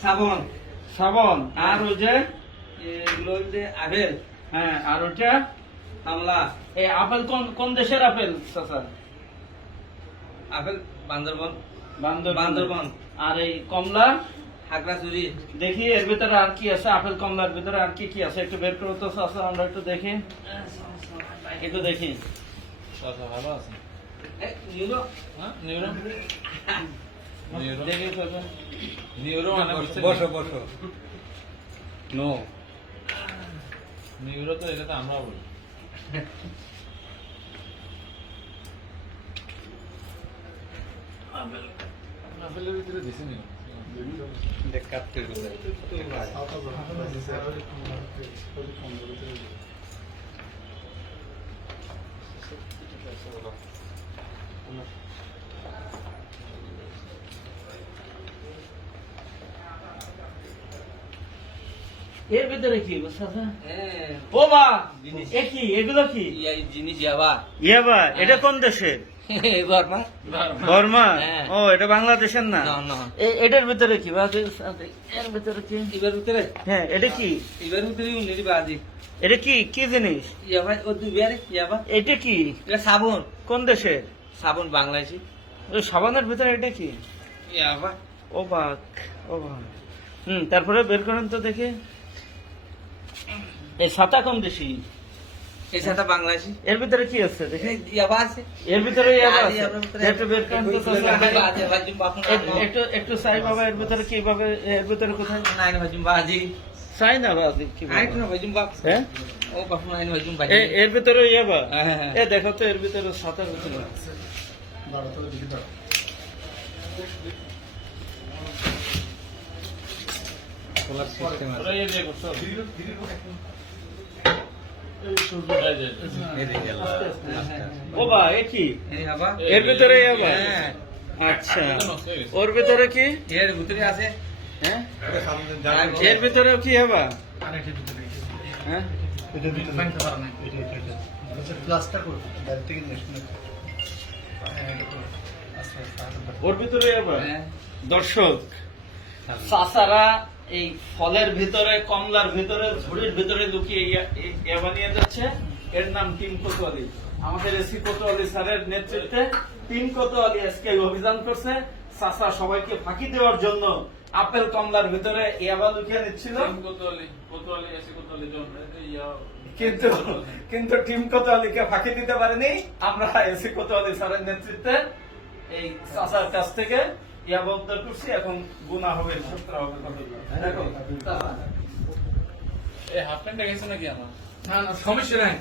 শ্রাবণ শ্রাবণ। আর ওই যে এগুলো যে আপেল, হ্যাঁ, আর ওইটা কমলা। এই আপেল কোন কোন দেশের আপেল চাচা? আপেল বান্দরবন। বান্দরবন। আর এই কমলা খাগড়াছড়ি। দেখি এর ভিতরে আর কি আছে, আপেল কমলার ভিতরে আর কি কি আছে একটু বের করো তো চাচা, আমরা একটু দেখি, একটু দেখি। চাচা ভালো আছে? নিউরো। হ্যাঁ, নিউরো নিউরো দেখি চাচা। নিউরো মানে বুঝছেন? বসো বসো। নো নিউরো তো এটা তো আমরা বলি। আপেলের ভিতরে দিছে নি দেখ কাটতে গেলে এর ভিতরে কি চাচা? হ্যাঁ ও বা, জিনিস। এ কি, এগুলো কি? এই জিনিস যাবা ইয়াবা, এটা কোন দেশের? এবার না বর্মা। হ্যাঁ। ও, এটা বাংলাদেশের না? না, না। এটার ভিতরে কি এর ভিতরে কি? এবার ভিতরে হ্যাঁ, এটা কি? এবার ভিতরে উনি বাজি এটা কি কি জিনিস? ইয়াবা ও দুইবার ইয়াবা। এটা কি? এটা সাবুন। কোন দেশের? সাবুন বাংলাদেশি। ওই সাবানের ভিতরে এটা কি? ইয়াবা। ও বাক, ও বাক। তারপরে বের করেন তো দেখে। এই সাতা কোন দেশি? এই সাথে বাংলাদেশি। এর ভিতরে কি আছে দেখে? ইয়াবা আছে। এর ভিতরে ইয়াবা আর আছে? ইয়াবার ভিতরে একটু বের করেন তো চাচা। বাজি ভাজি বাপু একটু একটু চাই বাবা, এর ভিতরে কি বাবা, এর ভিতরে কোথায়? নাইন ভাজি বাজি। চাই না বাবা, কি বাবা? আইট না ভাজি বাপ। হ্যাঁ, ও বাপু নাইন ভাজি বাজি। এর ভিতরে ইয়াবা। হ্যাঁ, হ্যাঁ। এ দেখো তো এর ভিতরে সাতার ভিতরে। খোলার সিস্টেম আছে। ওরা এই যে করছো এই দেখে গেল। ও বা, এ কি? এই বাবা। এর ভিতরে ইয়াবা। হ্যাঁ। আচ্ছা, ওর ভিতরে কি? এর ভিতরে আছে। হ্যাঁ, এর ভিতরেও কি ইয়াবা? হ্যাঁ, ওর ভিতরে ইয়াবা। হ্যাঁ। দর্শক, চাচারা এই ফলের ভিতরে, কমলার ভিতরে, ঝুড়ির ভিতরে লুকিয়ে ইয়াবা নিয়ে যাচ্ছে। এর নাম টিম কোতোয়ালি। আমাদের এসি কোতোয়ালি স্যারের নেতৃত্বে টিম কোতোয়ালি আজকে এই অভিযান করছে। চাচা সবাইকে ফাঁকি দেওয়ার জন্য আপেল কমলার ভিতরে ইয়াবা লুকিয়ে নিচ্ছিল, কোতোয়ালি কোতোয়ালি এসে কোতোয়ালি জন ইয়া কিন্তু কিন্তু টিম কোতোয়ালিকে ফাঁকি দিতে পারেনি। আমরা এসি কোতোয়ালি স্যারের নেতৃত্বে এই চাচার কাছ থেকে ইয়াবা উদ্ধার করছি। এখন গুণা হবে, সূত্র হবে কতগুলো। দেখো চাচা। এই হাফ প্যান্টটা গেছে নাকি আমার? না না সমস্যা নাই